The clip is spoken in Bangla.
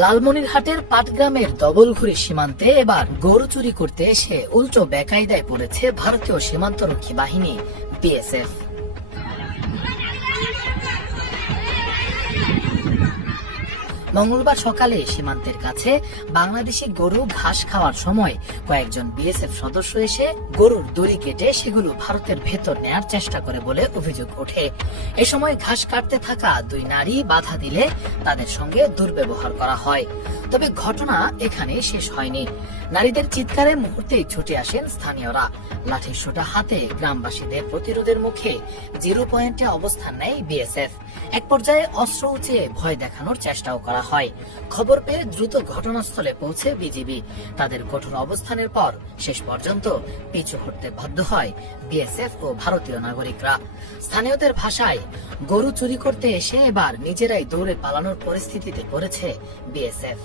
লালমনিরহাটের পাটগ্রামের দবলঘুরি সীমান্তে এবার গরু চুরি করতে এসে উল্টো বেকায়দায় পড়েছে ভারতীয় সীমান্তরক্ষী বাহিনী বিএসএফ। মঙ্গলবার সকালে সীমান্তের কাছে বাংলাদেশি গরু ঘাস খাওয়ার সময় কয়েকজন বিএসএফ সদস্য এসে গরুর দড়ি কেটে সেগুলো ভারতের ভেতর নেয়ার চেষ্টা করে বলে অভিযোগ ওঠে। এ সময় ঘাস কাটতে থাকা দুই নারী বাধা দিলে তাদের সঙ্গে দুর্ব্যবহার করা হয়। তবে ঘটনা এখানে শেষ হয়নি। নারীদের চিৎকারে মুহূর্তেই ছুটে আসেন স্থানীয়রা। লাঠির সোঁটা হাতে গ্রামবাসীদের প্রতিরোধের মুখে জিরো পয়েন্টে অবস্থান নেয় বিএসএফ। এক পর্যায়ে অস্ত্র উঁচিয়ে ভয় দেখানোর চেষ্টাও করা হয়। খবর পেয়ে দ্রুত ঘটনাস্থলে পৌঁছে বিজিবি। তাদের কঠোর অবস্থানের পর শেষ পর্যন্ত পিছু হটতে বাধ্য হয় বিএসএফ ও ভারতীয় নাগরিকরা। স্থানীয়দের ভাষায়, গরু চুরি করতে এসে এবার নিজেরাই দৌড়ে পালানোর পরিস্থিতিতে পড়েছে বিএসএফ।